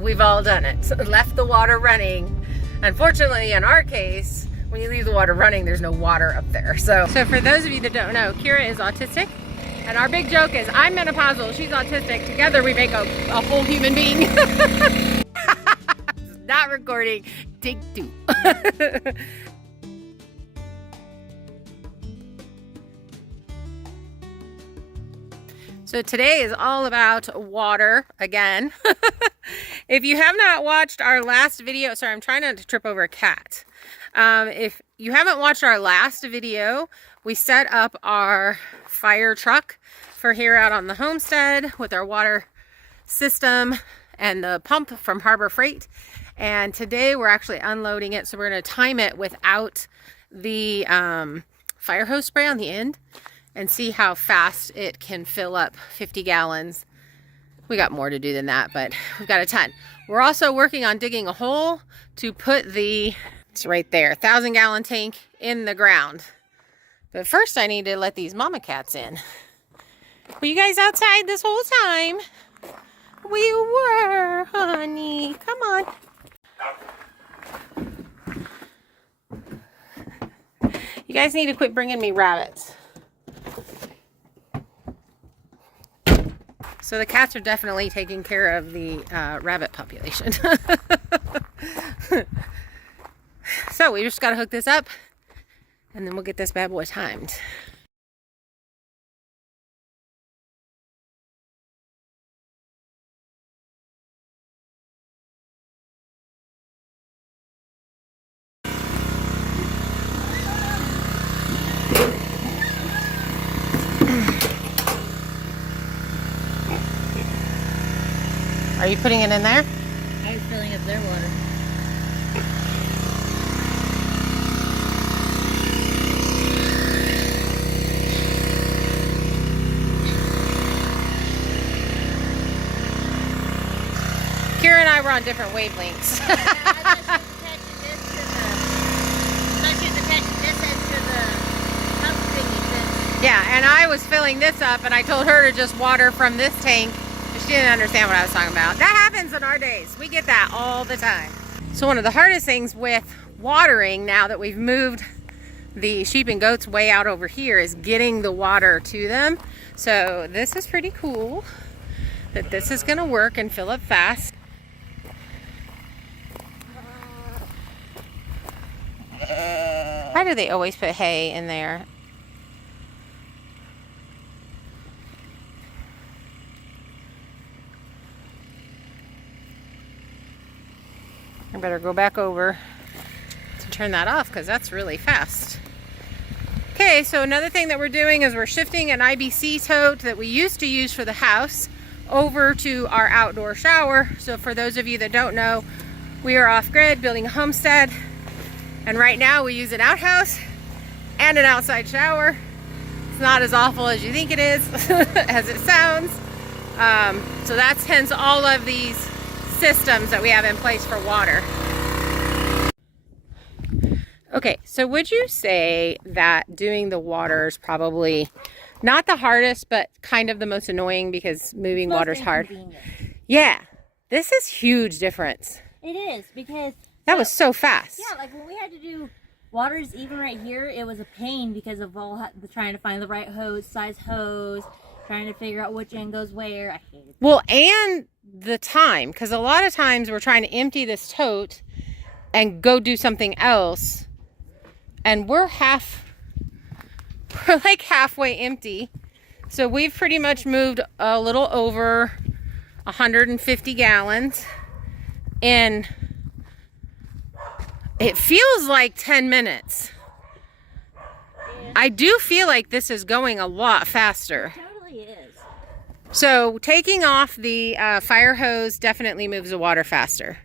we've all done it. So left the water running. Unfortunately, in our case, when you leave the water running, there's no water up there. So for those of you that don't know, Kira is autistic. And our big joke is I'm menopausal, she's autistic. Together we make a whole human being. Not recording. Take two. So today is all about water again. If you have not watched our last video, sorry, I'm trying not to trip over a cat. If you haven't watched our last video, we set up our fire truck for here out on the homestead with our water system and the pump from Harbor Freight. And today we're actually unloading it. So we're going to time it without the fire hose spray on the end and see how fast it can fill up 50 gallons. We got more to do than that, but we've got a ton. We're also working on digging a hole to put it's right there, 1,000-gallon tank in the ground. But first I need to let these mama cats in. Were you guys outside this whole time? We were, honey. Come on. You guys need to quit bringing me rabbits. So the cats are definitely taking care of the rabbit population. So we just got to hook this up and then we'll get this bad boy timed. Are you putting it in there? I was filling up their water. Kira and I were on different wavelengths. I thought she was attaching this end to the pump thingy. Yeah, and I was filling this up and I told her to just water from this tank. She didn't understand what I was talking about. That happens in our days. We get that all the time. So one of the hardest things with watering, now that we've moved the sheep and goats way out over here, is getting the water to them. So this is pretty cool that this is going to work and fill up fast. Why do they always put hay in there? I better go back over to turn that off because that's really fast. Okay, so another thing that we're doing is we're shifting an IBC tote that we used to use for the house over to our outdoor shower. So for those of you that don't know, we are off-grid building a homestead, and right now we use an outhouse and an outside shower. It's not as awful as you think it is, as it sounds. So that's hence all of these systems that we have in place for water. Okay, so would you say that doing the water is probably not the hardest, but kind of the most annoying because moving water is hard? Yeah, this is huge difference. It is, because that was so fast. Yeah, like when we had to do waters even right here, it was a pain because of all the trying to find the right size hose, trying to figure out which end goes where. I hate it. Well, and the time, because a lot of times we're trying to empty this tote and go do something else, and we're like halfway empty. So we've pretty much moved a little over 150 gallons, and it feels like 10 minutes. Yeah. I do feel like this is going a lot faster. It totally is. So taking off the fire hose definitely moves the water faster,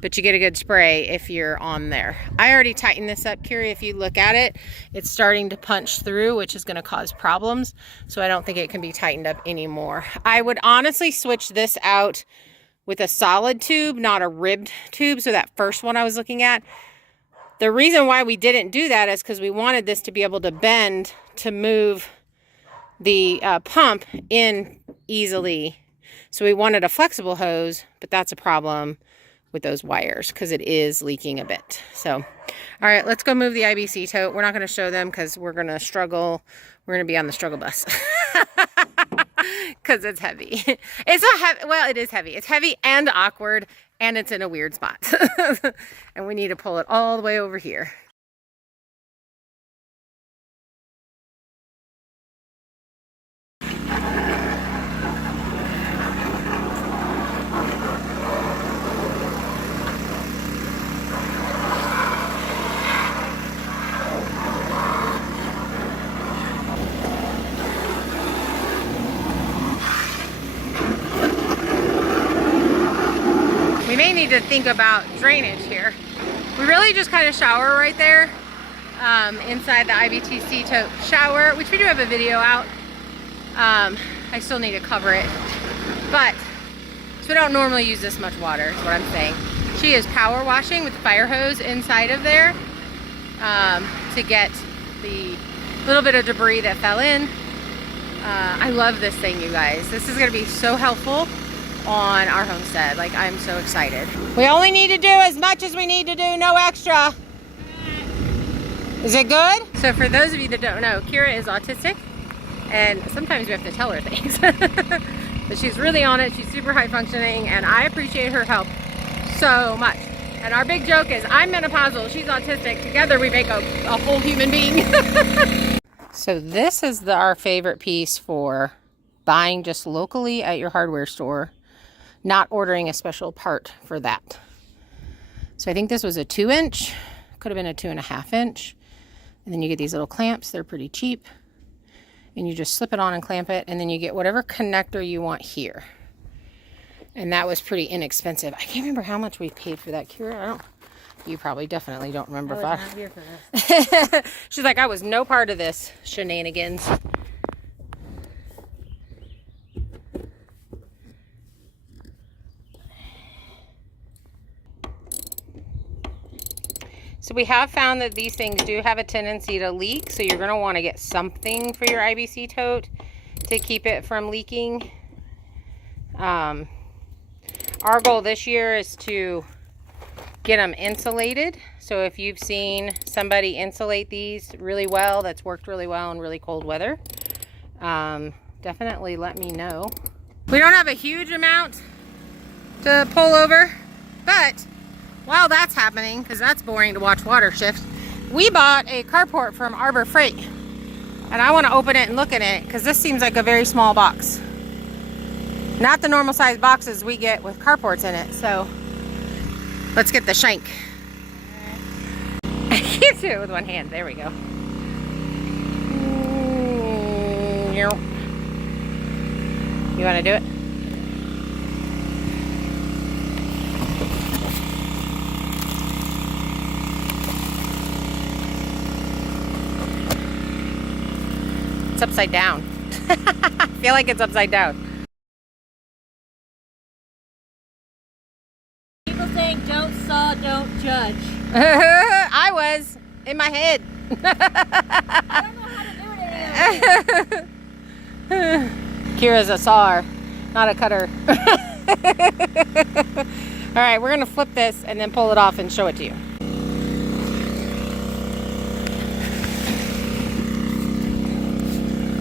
but you get a good spray if you're on there. I already tightened this up, Kiri. If you look at it, it's starting to punch through, which is going to cause problems. So I don't think it can be tightened up anymore. I would honestly switch this out with a solid tube, not a ribbed tube. So that first one I was looking at, the reason why we didn't do that is because we wanted this to be able to bend to move the pump in easily. So we wanted a flexible hose, but that's a problem with those wires because it is leaking a bit. So, all right, let's go move the IBC tote. We're not going to show them because we're going to struggle. We're going to be on the struggle bus because it's heavy. It's not heavy. Well, it is heavy. It's heavy and awkward, and it's in a weird spot. And we need to pull it all the way over here. We may need to think about drainage here. We really just kind of shower right there inside the IBTC tote shower, which we do have a video out. I still need to cover it, but so we don't normally use this much water is what I'm saying. She is power washing with the fire hose inside of there to get the little bit of debris that fell in. I love this thing, you guys. This is going to be so helpful on our homestead. Like, I'm so excited. We only need to do as much as we need to do, no extra. Is it good? So for those of you that don't know, Kira is autistic, and sometimes we have to tell her things. But she's really on it. She's super high functioning, and I appreciate her help so much. And our big joke is I'm menopausal, she's autistic. Together we make a whole human being. So this is our favorite piece for buying just locally at your hardware store, not ordering a special part for that. So I think this was a 2-inch, could have been a 2.5 inch. And then you get these little clamps, they're pretty cheap. And you just slip it on and clamp it, and then you get whatever connector you want here. And that was pretty inexpensive. I can't remember how much we paid for that, Kira. You probably definitely don't remember. I was not here for this. She's like, I was no part of this shenanigans. So we have found that these things do have a tendency to leak, so you're going to want to get something for your IBC tote to keep it from leaking. Our goal this year is to get them insulated. So if you've seen somebody insulate these really well, that's worked really well in really cold weather, definitely let me know. We don't have a huge amount to pull over, but while that's happening, because that's boring to watch water shift, we bought a carport from Arbor Freight. And I want to open it and look at it, because this seems like a very small box. Not the normal size boxes we get with carports in it. So let's get the shank. I can't do it with one hand. There we go. You want to do it? It's upside down. I feel like it's upside down. People saying don't saw, don't judge. I was in my head. I don't know how to do it anymore. Kira's a sawer, not a cutter. All right, we're gonna flip this and then pull it off and show it to you.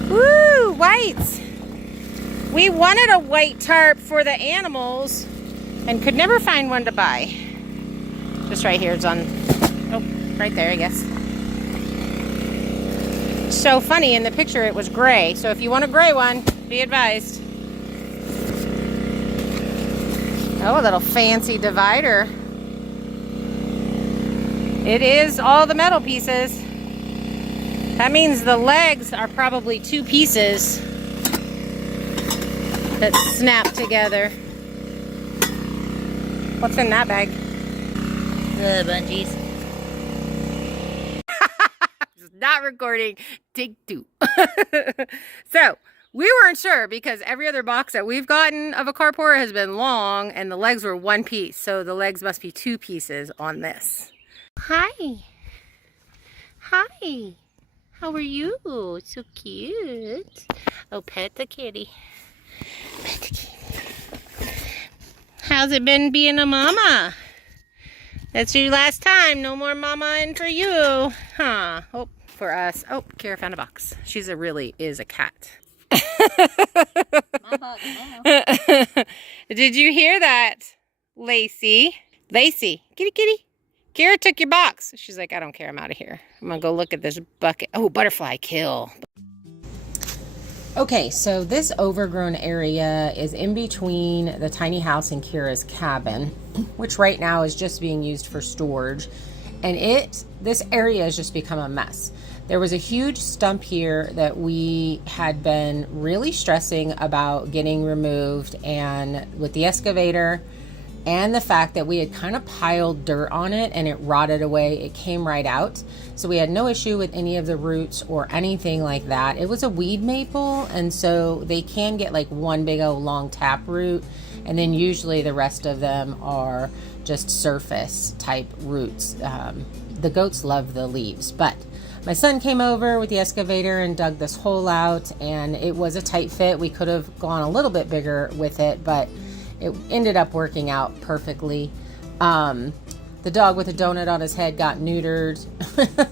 Woo, whites. We wanted a white tarp for the animals and could never find one to buy. Just right here, it's on, oh, right there, I guess. So funny, in the picture it was gray. So if you want a gray one, be advised. Oh, a little fancy divider. It is all the metal pieces. That means the legs are probably 2 pieces that snap together. What's in that bag? The bungees. Not recording. Take 2. So we weren't sure because every other box that we've gotten of a carport has been long and the legs were 1 piece. So the legs must be 2 pieces on this. Hi. Hi. How are you? So cute. Oh, pet the kitty. Pet the kitty. how's it been being a mama? That's your last time. No more mama-ing for you. Huh. Oh, for us. Oh, Kira found a box. She's really is a cat. My box now. Did you hear that, Lacey? Lacey, kitty, kitty. Kira took your box. She's like, I don't care. I'm out of here. I'm going to go look at this bucket. Oh, butterfly kill. Okay, so this overgrown area is in between the tiny house and Kira's cabin, which right now is just being used for storage. And this area has just become a mess. There was a huge stump here that we had been really stressing about getting removed, and with the excavator and the fact that we had kind of piled dirt on it and it rotted away, it came right out. So we had no issue with any of the roots or anything like that. It was a weed maple, and so they can get like one big old long tap root, and then usually the rest of them are just surface type roots. The goats love the leaves, but my son came over with the excavator and dug this hole out, and it was a tight fit. We could have gone a little bit bigger with it, but it ended up working out perfectly. The dog with a donut on his head got neutered.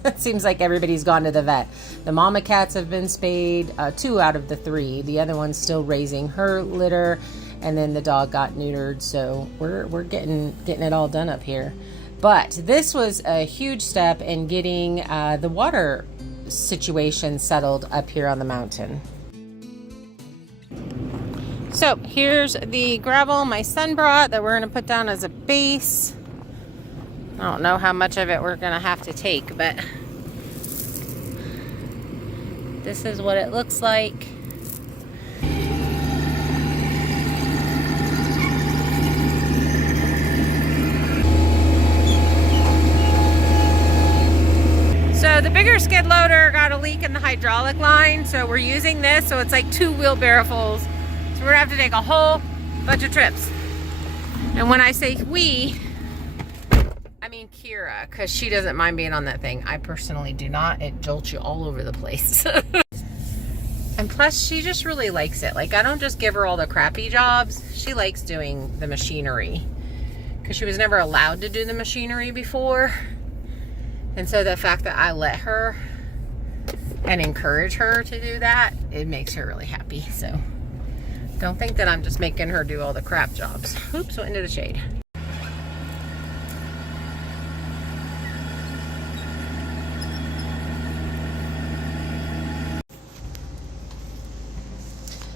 It seems like everybody's gone to the vet. The mama cats have been spayed, 2 out of the 3. The other one's still raising her litter, and then the dog got neutered. So we're getting it all done up here. But this was a huge step in getting the water situation settled up here on the mountain. So here's the gravel my son brought that we're going to put down as a base. I don't know how much of it we're going to have to take, but this is what it looks like. So the bigger skid loader got a leak in the hydraulic line, so we're using this, so it's like 2 wheelbarrowfuls. So we're gonna have to take a whole bunch of trips. And when I say we, I mean Kira, because she doesn't mind being on that thing. I personally do not. It jolts you all over the place. And plus, she just really likes it. Like, I don't just give her all the crappy jobs. She likes doing the machinery, because she was never allowed to do the machinery before. And so the fact that I let her and encourage her to do that, it makes her really happy. So don't think that I'm just making her do all the crap jobs. Oops, went into the shade.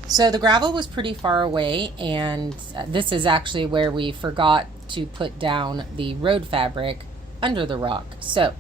So the gravel was pretty far away, and this is actually where we forgot to put down the road fabric under the rock. So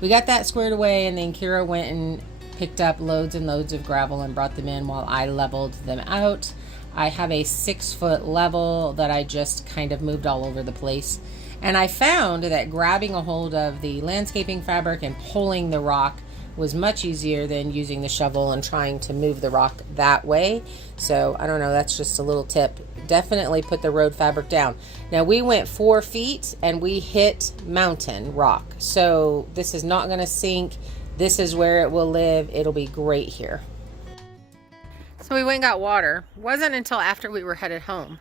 we got that squared away, and then Kira went and picked up loads and loads of gravel and brought them in while I leveled them out. I have a 6-foot level that I just kind of moved all over the place. And I found that grabbing a hold of the landscaping fabric and pulling the rock was much easier than using the shovel and trying to move the rock that way. So I don't know, that's just a little tip. Definitely put the road fabric down. Now we went 4 feet and we hit mountain rock. So this is not gonna sink. This is where it will live. It'll be great here. So we went and got water. It wasn't until after we were headed home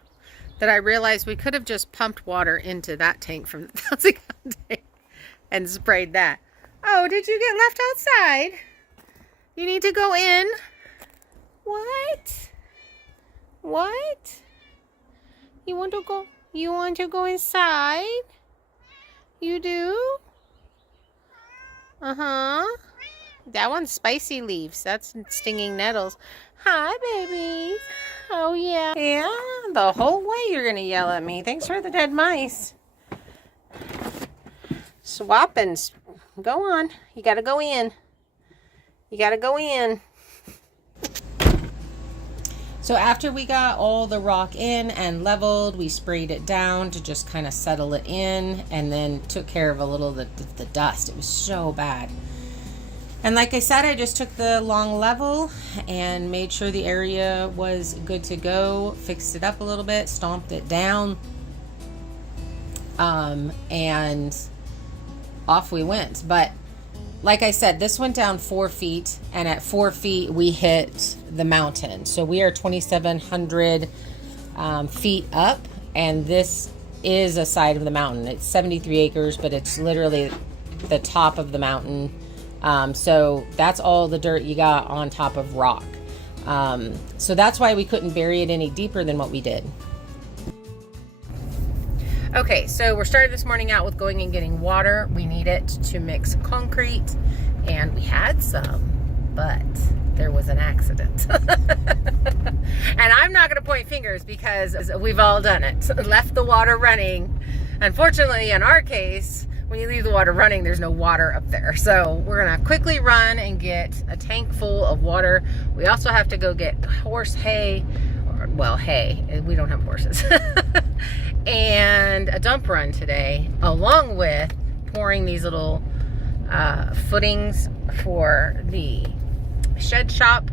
that I realized we could have just pumped water into that tank from the 1,000-gallon tank and sprayed that. Oh, did you get left outside? You need to go in? What? What? You want to go? You want to go inside? You do? Uh-huh. That one's spicy leaves. That's stinging nettles. Hi, babies. Oh, yeah. Yeah, the whole way you're going to yell at me. Thanks for the dead mice. Swap and go on. You got to go in. You got to go in. So after we got all the rock in and leveled, we sprayed it down to just kind of settle it in, and then took care of a little of the dust. It was so bad. And like I said, I just took the long level and made sure the area was good to go, fixed it up a little bit, stomped it down, and off we went. But like I said, this went down 4 feet, and at 4 feet we hit the mountain. So we are 2,700 feet up, and this is a side of the mountain. It's 73 acres, but it's literally the top of the mountain. So that's all the dirt you got on top of rock. So that's why we couldn't bury it any deeper than what we did. Okay, so we're started this morning out with going and getting water. We need it to mix concrete, and we had some, but there was an accident. And I'm not gonna point fingers because we've all done it. Left the water running. Unfortunately, in our case, when you leave the water running, there's no water up there. So we're gonna quickly run and get a tank full of water. We also have to go get horse hay, well, hay, we don't have horses. And a dump run today, along with pouring these little footings for the shed shop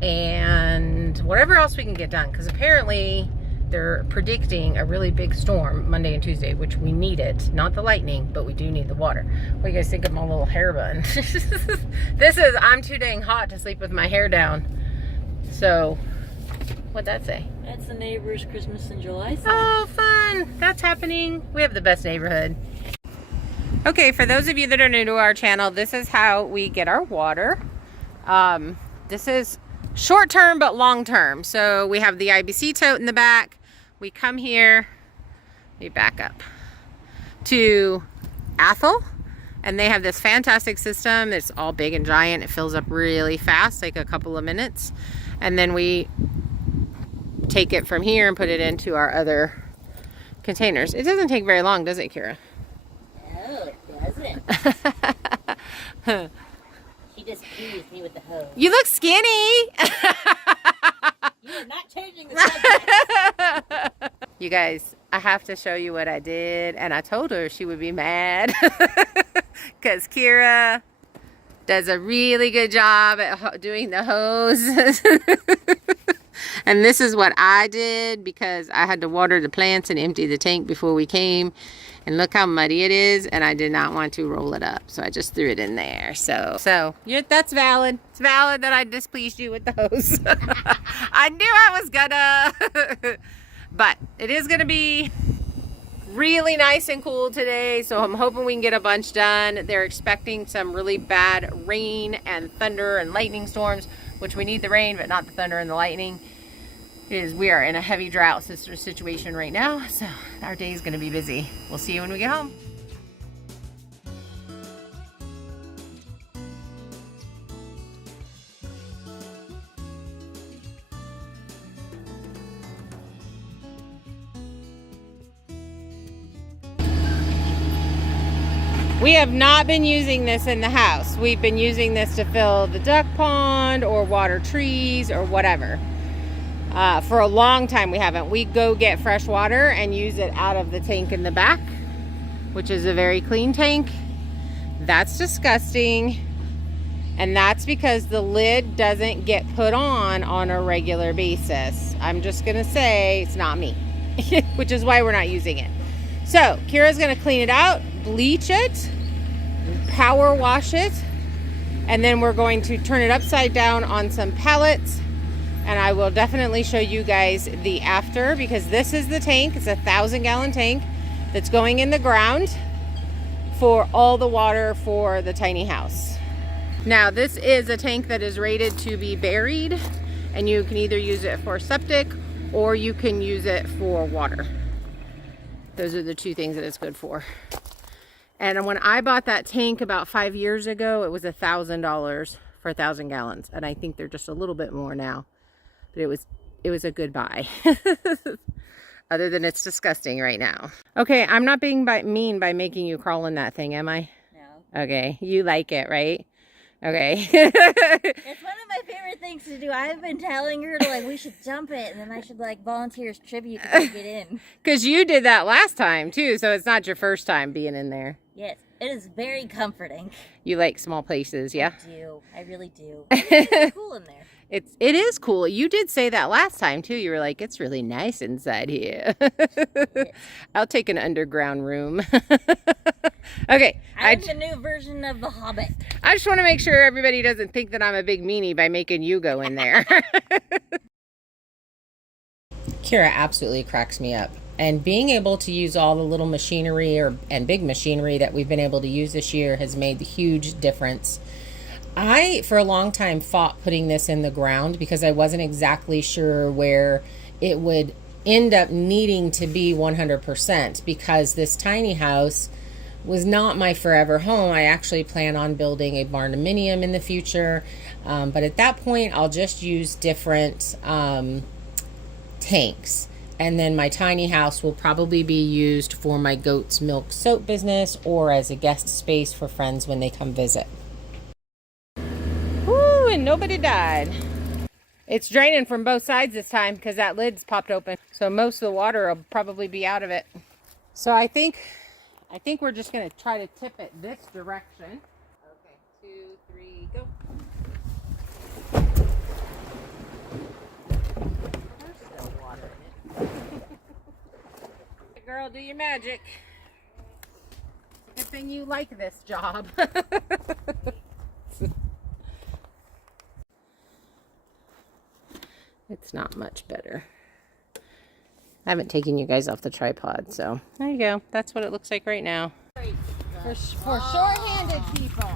and whatever else we can get done, because apparently they're predicting a really big storm Monday and Tuesday, which we need it. Not the lightning, but we do need the water. What do you guys think of my little hair bun? I'm too dang hot to sleep with my hair down. So, what'd that say? That's the neighbor's Christmas in July sign. Oh, fun. That's happening. We have the best neighborhood. Okay, for those of you that are new to our channel, this is how we get our water. This is short term, but long term. So we have the IBC tote in the back. We come here, we back up to Athol, and they have this fantastic system. It's all big and giant. It fills up really fast, like a couple of minutes. And then we take it from here and put it into our other containers. It doesn't take very long, does it, Kira? No, it doesn't. She just teased me with the hose. You look skinny. You are not changing the subject. You guys, I have to show you what I did, and I told her she would be mad because Kira does a really good job at doing the hose. And this is what I did because I had to water the plants and empty the tank before we came. And look how muddy it is, and I did not want to roll it up, so I just threw it in there. So that's valid. It's valid that I displeased you with the hose. I knew I was gonna. But it is gonna be really nice and cool today, so I'm hoping we can get a bunch done. They're expecting some really bad rain and thunder and lightning storms, which we need the rain, but not the thunder and the lightning. We are in a heavy drought situation right now, so our day is going to be busy. We'll see you when we get home. We have not been using this in the house. We've been using this to fill the duck pond or water trees or whatever. For a long time we haven't. We go get fresh water and use it out of the tank in the back, which is a very clean tank. That's disgusting. And that's because the lid doesn't get put on a regular basis. I'm just gonna say it's not me, which is why we're not using it. So Kira's gonna clean it out, bleach it, power wash it, and then we're going to turn it upside down on some pallets. And I will definitely show you guys the after, because this is the tank. It's a 1,000-gallon tank that's going in the ground for all the water for the tiny house. Now, this is a tank that is rated to be buried, and you can either use it for septic or you can use it for water. Those are the two things that it's good for. And when I bought that tank about 5 years ago, it was $1,000 for 1,000 gallons. And I think they're just a little bit more now. But it was a good buy. Other than it's disgusting right now. Okay, I'm not being mean by making you crawl in that thing, am I? No. Okay, you like it, right? Okay. It's one of my favorite things to do. I've been telling her to, we should jump it, and then I should volunteer as tribute to get in. Because you did that last time too, so it's not your first time being in there. Yes, it is very comforting. You like small places, yeah? I do. I really do. It's cool in there. It is cool. You did say that last time too. You were like, it's really nice inside here. Yes. I'll take an underground room. Okay. I'm the new version of the Hobbit. I just want to make sure everybody doesn't think that I'm a big meanie by making you go in there. Kira absolutely cracks me up. And being able to use all the little machinery and big machinery that we've been able to use this year has made a huge difference. I, for a long time, fought putting this in the ground because I wasn't exactly sure where it would end up needing to be 100%, because this tiny house was not my forever home. I actually plan on building a barn-dominium in the future, but at that point I'll just use different tanks, and then my tiny house will probably be used for my goat's milk soap business or as a guest space for friends when they come visit. Woo, and nobody died. It's draining from both sides this time because that lid's popped open. So most of the water will probably be out of it. So I think we're just going to try to tip it this direction. Okay, 2, 3, go. There's still water in it. Girl, do your magic. Good thing you like this job. It's not much better. I haven't taken you guys off the tripod, so there you go. That's what it looks like right now. For short-handed people.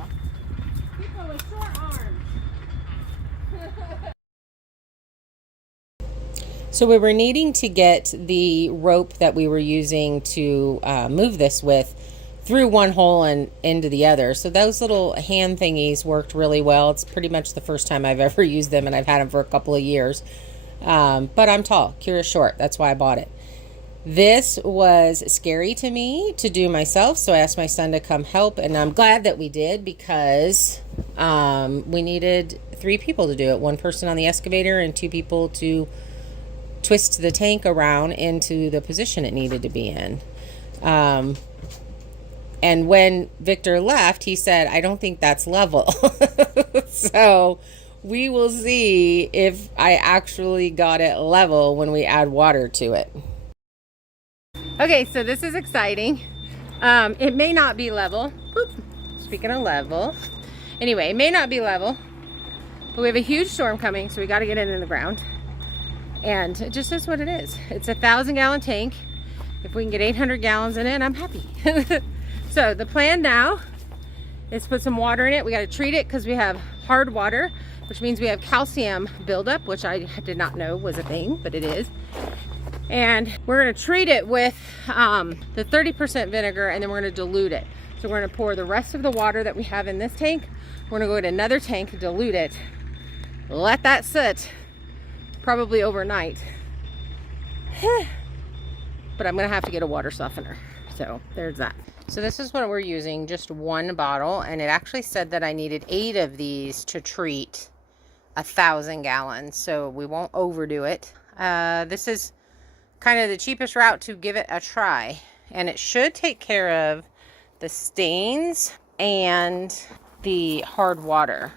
People with short arms. So we were needing to get the rope that we were using to move this with through one hole and into the other. So those little hand thingies worked really well. It's pretty much the first time I've ever used them, and I've had them for a couple of years. But I'm tall, Kira's short. That's why I bought it. This was scary to me to do myself, so I asked my son to come help, and I'm glad that we did, because we needed 3 people to do it. 1 person on the excavator and 2 people to twist the tank around into the position it needed to be in. And when Victor left, he said, I don't think that's level. So we will see if I actually got it level when we add water to it. Okay, so this is exciting. It may not be level. Oop, speaking of level. Anyway, it may not be level, but we have a huge storm coming, so we got to get it in the ground. And it just is what it is. It's a 1,000-gallon tank. If we can get 800 gallons in it, I'm happy. So the plan now is to put some water in it. We got to treat it because we have hard water, which means we have calcium buildup, which I did not know was a thing, but it is. And we're going to treat it with the 30% vinegar, and then we're going to dilute it. So we're going to pour the rest of the water that we have in this tank. We're going to go to another tank, dilute it, let that sit probably overnight. But I'm going to have to get a water softener. So there's that. So this is what we're using, just 1 bottle, and it actually said that I needed 8 of these to treat 1,000 gallons, so we won't overdo it. This is kind of the cheapest route to give it a try, and it should take care of the stains and the hard water.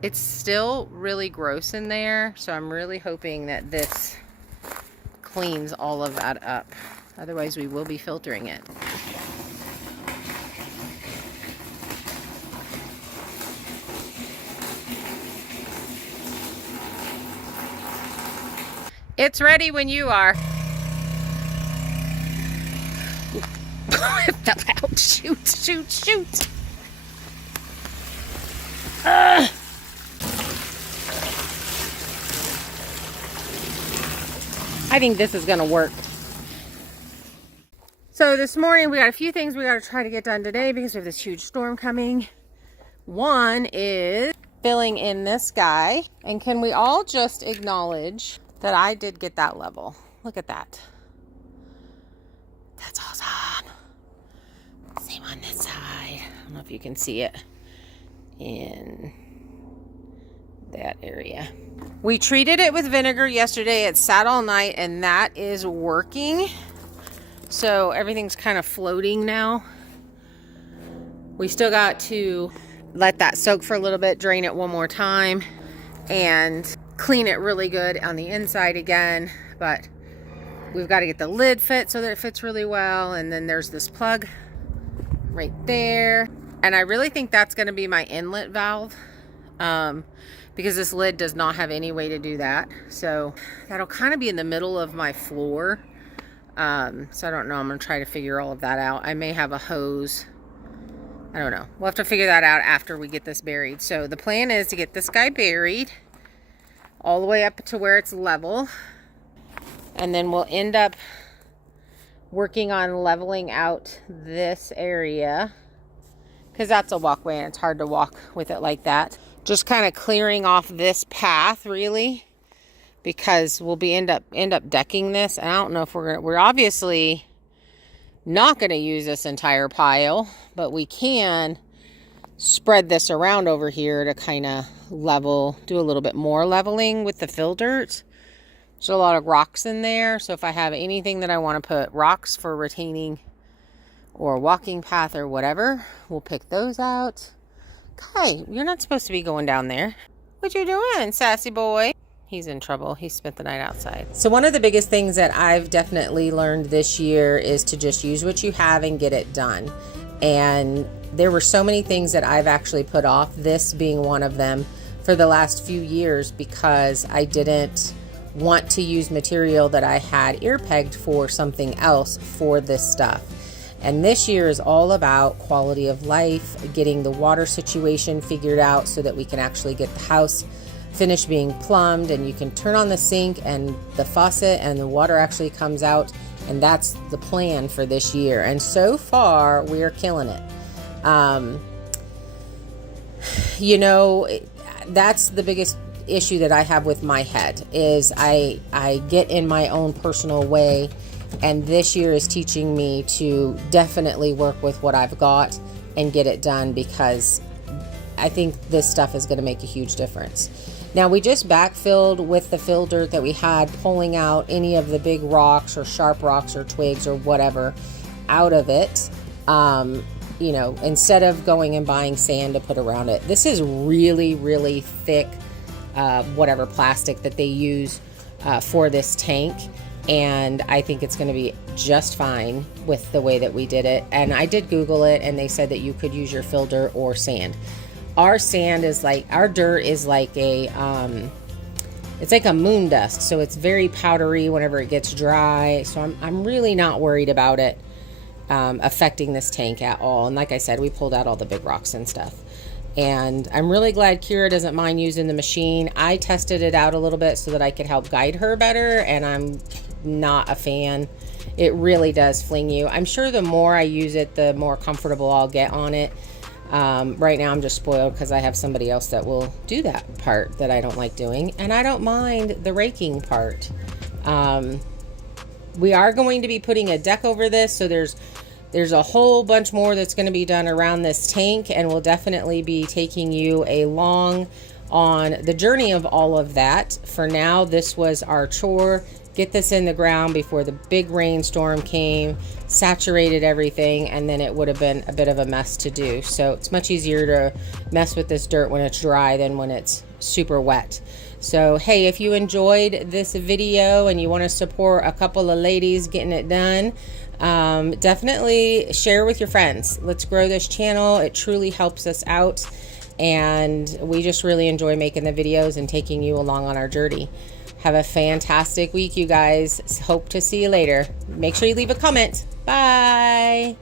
It's still really gross in there, so I'm really hoping that this cleans all of that up. Otherwise, we will be filtering it. It's ready when you are. It fell out. Shoot, shoot, shoot. I think this is going to work. So this morning we got a few things we got to try to get done today because we have this huge storm coming. One is filling in this guy. And can we all just acknowledge that I did get that level? Look at that. That's awesome. Same on this side. I don't know if you can see it in that area. We treated it with vinegar yesterday. It sat all night, and that is working. So everything's kind of floating now. We still got to let that soak for a little bit, drain it one more time, and clean it really good on the inside again. But we've got to get the lid fit so that it fits really well. And then there's this plug right there. And I really think that's going to be my inlet valve. because this lid does not have any way to do that. So that'll kind of be in the middle of my floor. So I don't know. I'm going to try to figure all of that out. I may have a hose. I don't know. We'll have to figure that out after we get this buried. So the plan is to get this guy buried all the way up to where it's level. And then we'll end up working on leveling out this area, because that's a walkway and it's hard to walk with it like that. Just kind of clearing off this path, really, because we'll be end up decking this. And I don't know if we're obviously not going to use this entire pile, but we can spread this around over here to kind of level, do a little bit more leveling with the fill dirt. There's a lot of rocks in there, so if I have anything that I want to put rocks for retaining or walking path or whatever, we'll pick those out. Kai, you're not supposed to be going down there. What you doing, sassy boy? He's in trouble. He spent the night outside. So one of the biggest things that I've definitely learned this year is to just use what you have and get it done. And there were so many things that I've actually put off, this being one of them, for the last few years, because I didn't want to use material that I had ear pegged for something else for this stuff. And this year is all about quality of life, getting the water situation figured out so that we can actually get the house finished being plumbed, and you can turn on the sink and the faucet and the water actually comes out. And that's the plan for this year. And so far, we are killing it. You know, that's the biggest issue that I have with my head, is I get in my own personal way. And this year is teaching me to definitely work with what I've got and get it done, because I think this stuff is going to make a huge difference. Now, we just backfilled with the fill dirt that we had, pulling out any of the big rocks or sharp rocks or twigs or whatever out of it. You know, instead of going and buying sand to put around it. This is really, really thick, whatever plastic that they use for this tank. And I think it's going to be just fine with the way that we did it. And I did Google it, and they said that you could use your fill dirt or sand. Our sand is like, our dirt is like a, it's like a moon dust. So it's very powdery whenever it gets dry. So I'm really not worried about it affecting this tank at all. And like I said, we pulled out all the big rocks and stuff. And I'm really glad Kira doesn't mind using the machine. I tested it out a little bit so that I could help guide her better, and I'm not a fan. It really does fling you. I'm sure the more I use it, the more comfortable I'll get on it. Right now I'm just spoiled because I have somebody else that will do that part that I don't like doing, and I don't mind the raking part. We are going to be putting a deck over this, so there's a whole bunch more that's going to be done around this tank, and we'll definitely be taking you along on the journey of all of that. For now, this was our chore. Get this in the ground before the big rainstorm came, saturated everything, and then it would have been a bit of a mess to do. So it's much easier to mess with this dirt when it's dry than when it's super wet. So, hey, if you enjoyed this video and you want to support a couple of ladies getting it done, definitely share with your friends. Let's grow this channel. It truly helps us out, and we just really enjoy making the videos and taking you along on our journey. Have a fantastic week, you guys. Hope to see you later. Make sure you leave a comment. Bye.